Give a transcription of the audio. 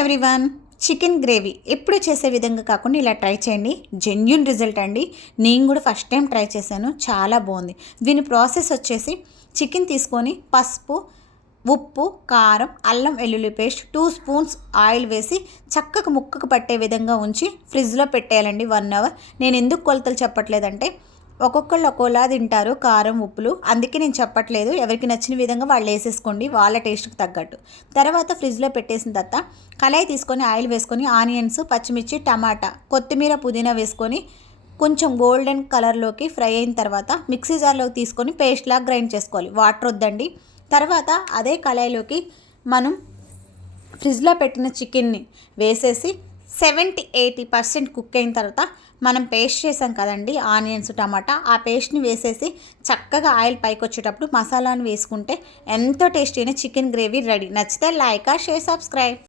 Everyone, chicken gravy ఎప్పుడు చేసే విధంగా కాకుండా ఇలా ట్రై చేయండి. జెన్యూన్ రిజల్ట్ అండి. నేను కూడా ఫస్ట్ టైం ట్రై చేశాను, చాలా బాగుంది. దీని ప్రాసెస్ వచ్చేసి చికెన్ తీసుకొని పసుపు, ఉప్పు, కారం, అల్లం వెల్లుల్లి పేస్ట్, 2 స్పూన్స్ ఆయిల్ వేసి చక్కగా ముక్కకు పట్టే విధంగా ఉంచి ఫ్రిడ్జ్లో పెట్టేయాలండి 1 అవర్. నేను ఎందుకు కొలతలు చెప్పట్లేదంటే ఒక్కొక్కళ్ళు ఒక్కోలా తింటారు కారం ఉప్పులు, అందుకే నేను చెప్పట్లేదు. ఎవరికి నచ్చిన విధంగా వాళ్ళు వేసేసుకోండి వాళ్ళ టేస్ట్కి తగ్గట్టు. తర్వాత ఫ్రిడ్జ్లో పెట్టేసిన తర్వాత కళాయి తీసుకొని ఆయిల్ వేసుకొని ఆనియన్స్, పచ్చిమిర్చి, టమాటా, కొత్తిమీర, పుదీనా వేసుకొని కొంచెం గోల్డెన్ కలర్లోకి ఫ్రై అయిన తర్వాత మిక్సీ జార్లోకి తీసుకొని పేస్ట్లా గ్రైండ్ చేసుకోవాలి, వాటర్ వద్దండి. తర్వాత అదే కళాయిలోకి మనం ఫ్రిడ్జ్లో పెట్టిన చికెన్ని వేసేసి 70-80% కుక్ అయిన తర్వాత మనం పేస్ట్ చేసాం కదండి ఆనియన్స్, టమాటా, ఆ పేస్ట్ని వేసేసి చక్కగా ఆయిల్ పైకి వచ్చేటప్పుడు మసాలాను వేసుకుంటే ఎంతో టేస్టీ అయిన చికెన్ గ్రేవీ రెడీ. నచ్చితే లైక్, షేర్, సబ్స్క్రైబ్.